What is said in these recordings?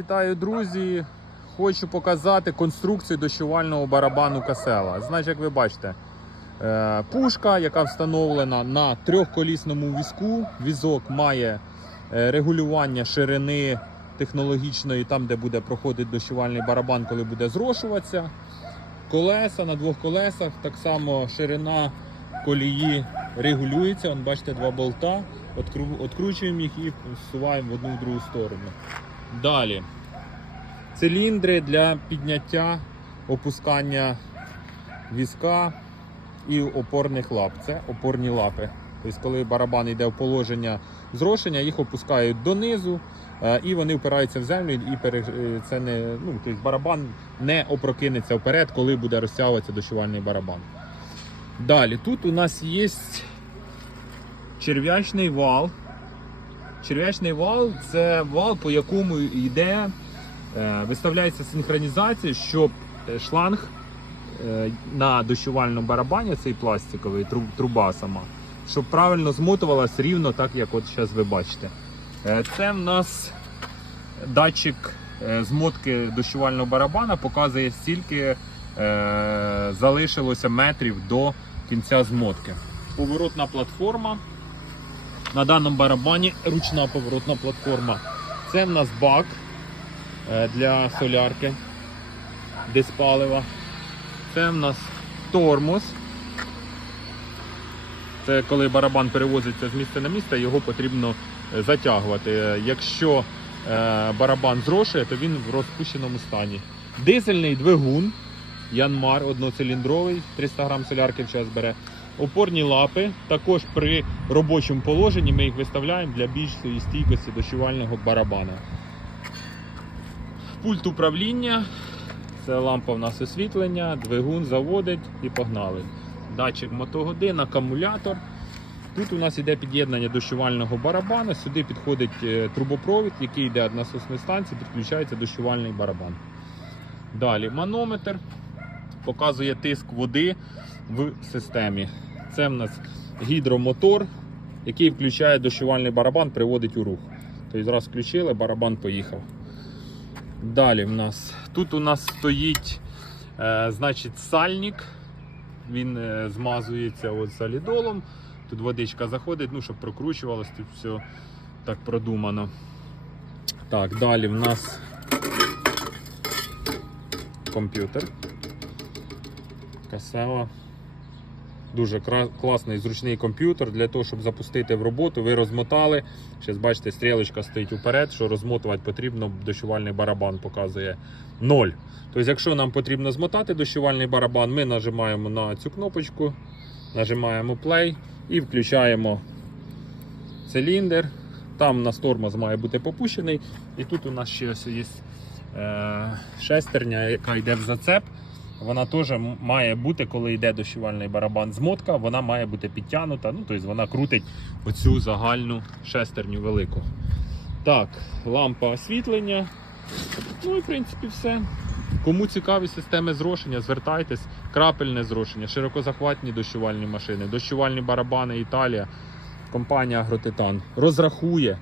Вітаю, друзі! Хочу показати конструкцію дощувального барабану Касела. Значить, як ви бачите, е, пушка, яка встановлена на трьохколісному візку. Візок має е, регулювання ширини технологічної, там, де буде проходити дощувальний барабан, коли буде зрошуватися. Колеса на двох колесах, так само ширина колії регулюється. Вон, бачите, два болта. Откру- Откручуємо їх і всуваємо в одну в другу сторону. Далі. Циліндри для підняття, опускання візка і опорних лап. Це опорні лапи. Тобто, коли барабан йде в положення зрошення, їх опускають донизу е, і вони впираються в землю, і е, це не, ну, тобто барабан не опрокинеться вперед, коли буде розтягуватися дощувальний барабан. Далі, тут у нас є черв'ячний вал. Черв'ячний вал це вал, по якому йде, е, виставляється синхронізація, щоб е, шланг е, на дощувальному барабані, цей пластиковий, труба сама, щоб правильно змотувалась рівно так, як от зараз ви бачите. Це в нас датчик змотки дощувального барабана, показує стільки залишилося метрів до кінця змотки. Поворотна платформа. На даному барабані ручна поворотна платформа. Це в нас бак е, для солярки, диспалива. Це в нас тормоз. Це коли барабан перевозиться з місця на місце, його потрібно е, затягувати. Е, Якщо барабан зрошує, то він в розпущеному стані. Дизельний двигун Янмар одноциліндровий, 300 грам солярки в час бере. Опорні лапи. Також при робочому положенні ми їх виставляємо для більшої стійкості дощувального барабана. Пульт управління. Це лампа в нас освітлення, двигун заводить і погнали. Датчик мотогодин, акумулятор. Тут у нас іде під'єднання дощувального барабану. Сюди підходить е, трубопровід, який йде від насосної станції, підключається дощувальний барабан. Далі манометр показує тиск води в системі. Це в нас гідромотор, який включає дощувальний барабан, приводить у рух. Тобто раз включили, барабан поїхав. Далі в нас тут у нас стоїть е, значить, сальник. Він е, змазується от солідолом. Тут водичка заходить, ну, щоб прокручувалось, тут все так продумано. Так, далі в нас комп'ютер. Касела. Дуже класний зручний комп'ютер для того, щоб запустити в роботу. Ви розмотали. Зараз бачите, стрілочка стоїть уперед, що розмотувати потрібно, дощувальний барабан показує 0. Тобто, якщо нам потрібно змотати дощувальний барабан, ми нажимаємо на цю кнопочку, нажимаємо play і включаємо циліндр. Там у нас тормоз має бути попущений. І тут у нас ще є е, шестерня, яка йде в зацеп. Вона теж має бути, коли йде дощувальний барабан змотка, вона має бути підтягнута. Ну, тобто вона крутить оцю загальну шестерню велику. Так, лампа освітлення. Ну і в принципі все. Кому цікаві системи зрошення, звертайтесь. Крапельне зрошення, широкозахватні дощувальні машини, дощувальні барабани Італія, компанія Агротитан розрахує,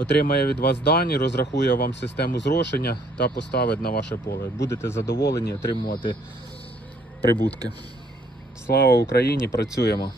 отримає від вас дані, розрахує вам систему зрошення та поставить на ваше поле. Будете задоволені отримувати прибутки. Слава Україні! Працюємо!